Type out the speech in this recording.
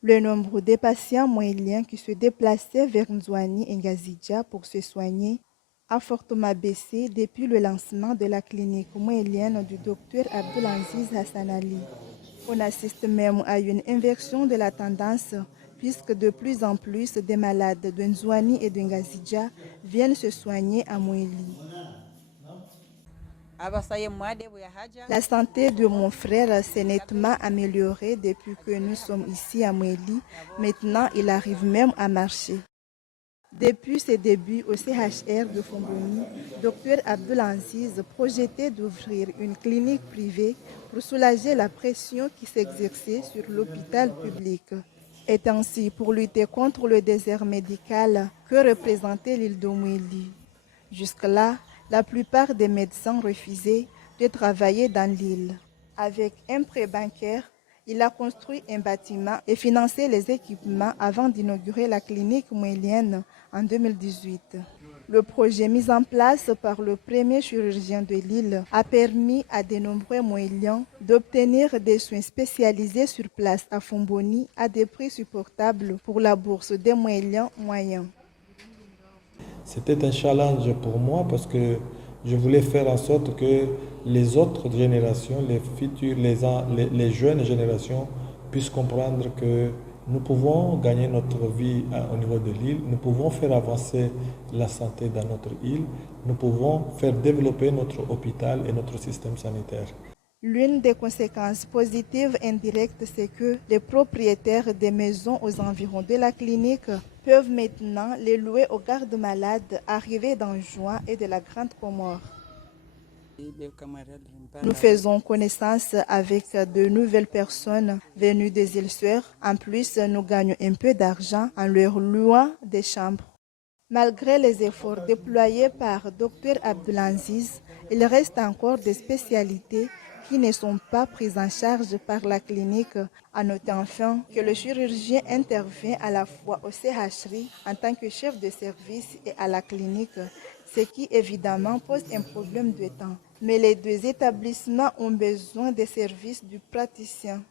Le nombre de patients moyens qui se déplaçaient vers Nzouani et Ngazidja pour se soigner a fortement baissé depuis le lancement de la clinique moyenne du docteur Abdulaziz Hassan Ali. On assiste même à une inversion de la tendance puisque de plus en plus de malades de Nzouani et de Ngazidja viennent se soigner à Mouéli. La santé de mon frère s'est nettement améliorée depuis que nous sommes ici à Mouéli. Maintenant, il arrive même à marcher. Depuis ses débuts au CHR de Fomboni, Dr Abdulaziz projetait d'ouvrir une clinique privée pour soulager la pression qui s'exerçait sur l'hôpital public. Et ainsi pour lutter contre le désert médical que représentait l'île d'Omouéli. Jusque-là, la plupart des médecins refusaient de travailler dans l'île. Avec un prêt bancaire, il a construit un bâtiment et financé les équipements avant d'inaugurer la clinique mouélienne en 2018. Le projet mis en place par le premier chirurgien de l'île a permis à de nombreux Mouéliens d'obtenir des soins spécialisés sur place à Fomboni à des prix supportables pour la bourse des Mouéliens moyens. C'était un challenge pour moi parce que je voulais faire en sorte que les autres générations, les futures, les jeunes générations puissent comprendre que nous pouvons gagner notre vie au niveau de l'île, nous pouvons faire avancer la santé dans notre île, nous pouvons faire développer notre hôpital et notre système sanitaire. L'une des conséquences positives indirectes, c'est que les propriétaires des maisons aux environs de la clinique peuvent maintenant les louer aux gardes-malades arrivés d'Anjouan et de la Grande Comore. Nous faisons connaissance avec de nouvelles personnes venues des îles Sœurs. En plus, nous gagnons un peu d'argent en leur louant des chambres. Malgré les efforts déployés par Dr Abdulaziz, il reste encore des spécialités qui ne sont pas prises en charge par la clinique. À noter enfin que le chirurgien intervient à la fois au CHRI en tant que chef de service et à la clinique, ce qui évidemment pose un problème de temps. Mais les deux établissements ont besoin des services du praticien.